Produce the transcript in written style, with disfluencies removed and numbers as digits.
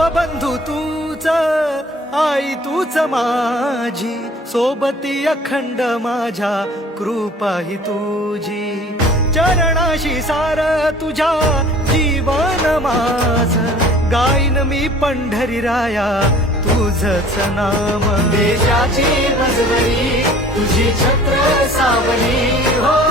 गोप बंधू तूच, आई तूच माझी, सोबती अखंड माझ्या, कृपा ही तुझी. चरणाशी सार तुझ्या जीवन माझ, गाईन मी पंढरी राया तुझच नाम. देशाची मजबरी तुझी छत्र सावली हो.